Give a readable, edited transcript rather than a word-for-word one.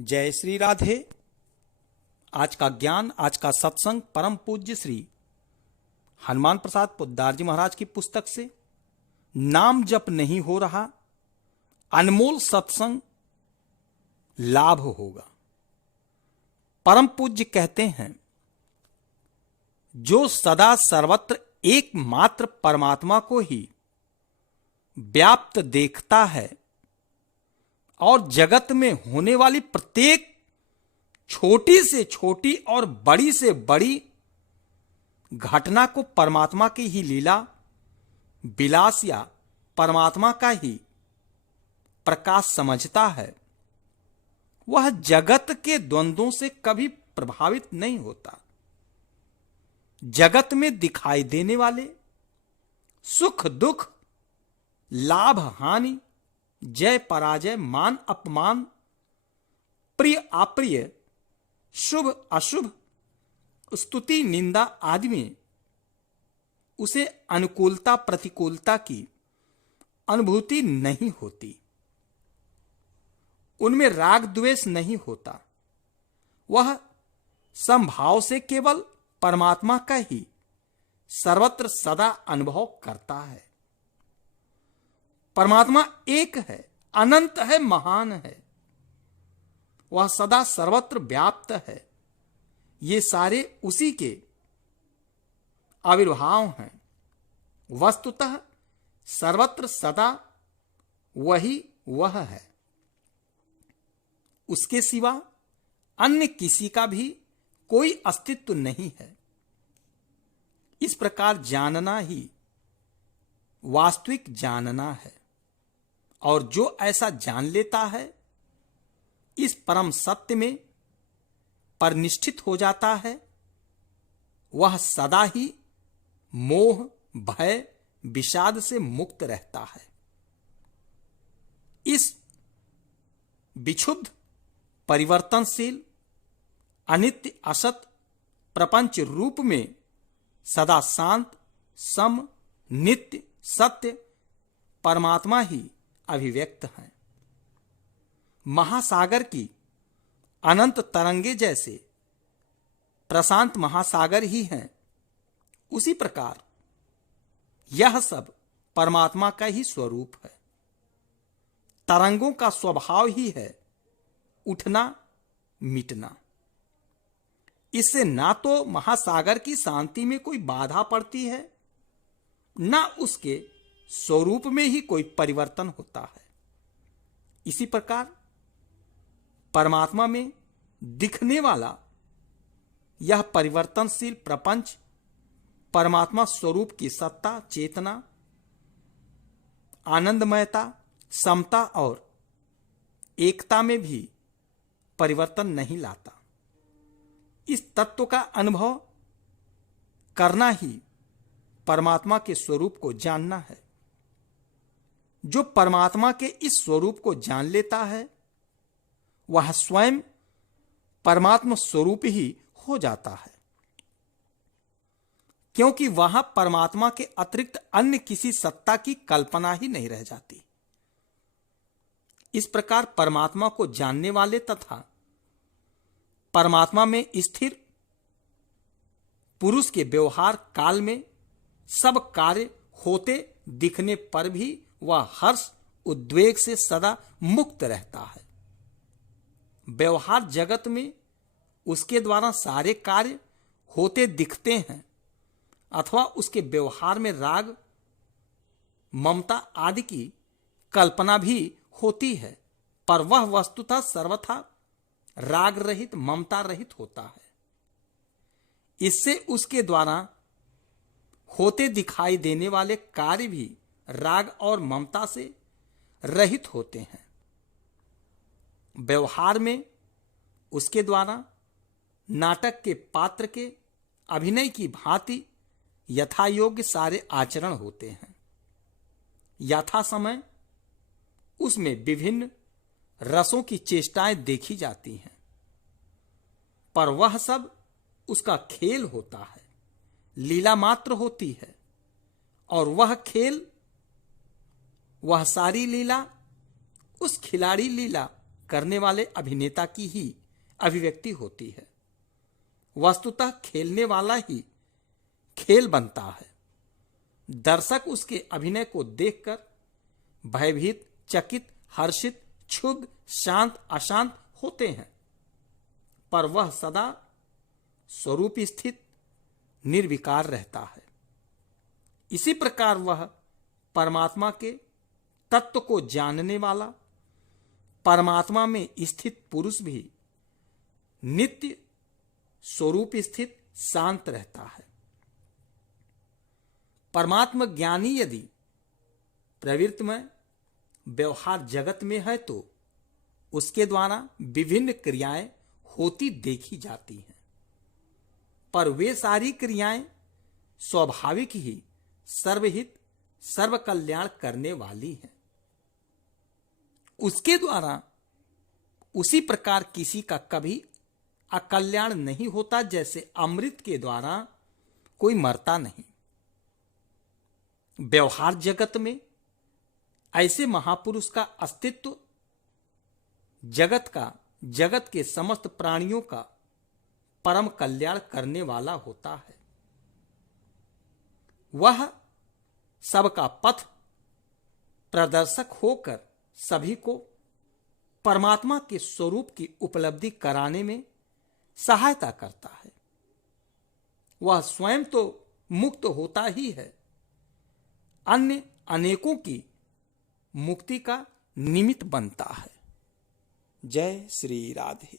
जय श्री राधे। आज का ज्ञान, आज का सत्संग परम पूज्य श्री हनुमान प्रसाद पोद्दार जी महाराज की पुस्तक से। नाम जप नहीं हो रहा, अनमोल सत्संग लाभ होगा। परम पूज्य कहते हैं, जो सदा सर्वत्र एकमात्र परमात्मा को ही व्याप्त देखता है और जगत में होने वाली प्रत्येक छोटी से छोटी और बड़ी से बड़ी घटना को परमात्मा की ही लीला विलास या परमात्मा का ही प्रकाश समझता है, वह जगत के द्वंद्वों से कभी प्रभावित नहीं होता। जगत में दिखाई देने वाले सुख दुख, लाभ हानि, जय पराजय, मान अपमान, प्रिय अप्रिय, शुभ अशुभ, स्तुति निंदा आदि में उसे अनुकूलता प्रतिकूलता की अनुभूति नहीं होती। उनमें राग द्वेष नहीं होता। वह समभाव से केवल परमात्मा का ही सर्वत्र सदा अनुभव करता है। परमात्मा एक है, अनंत है, महान है। वह सदा सर्वत्र व्याप्त है। ये सारे उसी के आविर्भाव हैं। वस्तुतः सर्वत्र सदा वही वह है। उसके सिवा अन्य किसी का भी कोई अस्तित्व नहीं है। इस प्रकार जानना ही वास्तविक जानना है। और जो ऐसा जान लेता है, इस परम सत्य में परनिष्ठित हो जाता है, वह सदा ही मोह, भय, विषाद से मुक्त रहता है। इस विक्षुब्ध, परिवर्तनशील, अनित्य, असत प्रपंच रूप में सदा शांत, सम, नित्य, सत्य परमात्मा ही अभिव्यक्त हैं। महासागर की अनंत तरंगे जैसे प्रशांत महासागर ही हैं, उसी प्रकार यह सब परमात्मा का ही स्वरूप है। तरंगों का स्वभाव ही है उठना मिटना। इससे ना तो महासागर की शांति में कोई बाधा पड़ती है, ना उसके स्वरूप में ही कोई परिवर्तन होता है। इसी प्रकार परमात्मा में दिखने वाला यह परिवर्तनशील प्रपंच परमात्मा स्वरूप की सत्ता, चेतना, आनंदमयता, समता और एकता में भी परिवर्तन नहीं लाता। इस तत्व का अनुभव करना ही परमात्मा के स्वरूप को जानना है। जो परमात्मा के इस स्वरूप को जान लेता है, वह स्वयं परमात्मा स्वरूप ही हो जाता है, क्योंकि वहां परमात्मा के अतिरिक्त अन्य किसी सत्ता की कल्पना ही नहीं रह जाती। इस प्रकार परमात्मा को जानने वाले तथा परमात्मा में स्थिर पुरुष के व्यवहार काल में सब कार्य होते दिखने पर भी वह हर्ष उद्वेग से सदा मुक्त रहता है। व्यवहार जगत में उसके द्वारा सारे कार्य होते दिखते हैं अथवा उसके व्यवहार में राग, ममता आदि की कल्पना भी होती है, पर वह वस्तुतः सर्वथा राग रहित, ममता रहित होता है। इससे उसके द्वारा होते दिखाई देने वाले कार्य भी राग और ममता से रहित होते हैं। व्यवहार में उसके द्वारा नाटक के पात्र के अभिनय की भांति यथा योग्य सारे आचरण होते हैं। यथा समय उसमें विभिन्न रसों की चेष्टाएं देखी जाती हैं, पर वह सब उसका खेल होता है, लीला मात्र होती है। और वह खेल, वह सारी लीला उस खिलाड़ी लीला करने वाले अभिनेता की ही अभिव्यक्ति होती है। वस्तुतः खेलने वाला ही खेल बनता है। दर्शक उसके अभिनय को देखकर भयभीत, चकित, हर्षित, क्षुब्ध, शांत, अशांत होते हैं, पर वह सदा स्वरूप स्थित निर्विकार रहता है। इसी प्रकार वह परमात्मा के तत्व को जानने वाला, परमात्मा में स्थित पुरुष भी नित्य स्वरूप स्थित शांत रहता है। परमात्मा ज्ञानी यदि प्रवृत्ति में व्यवहार जगत में है तो उसके द्वारा विभिन्न क्रियाएं होती देखी जाती हैं, पर वे सारी क्रियाएं स्वाभाविक ही सर्वहित सर्व कल्याण करने वाली हैं। उसके द्वारा उसी प्रकार किसी का कभी अकल्याण नहीं होता, जैसे अमृत के द्वारा कोई मरता नहीं। व्यवहार जगत में ऐसे महापुरुष का अस्तित्व जगत के समस्त प्राणियों का परम कल्याण करने वाला होता है। वह सबका पथ प्रदर्शक होकर सभी को परमात्मा के स्वरूप की उपलब्धि कराने में सहायता करता है। वह स्वयं तो मुक्त होता ही है, अन्य अनेकों की मुक्ति का निमित्त बनता है। जय श्री राधे।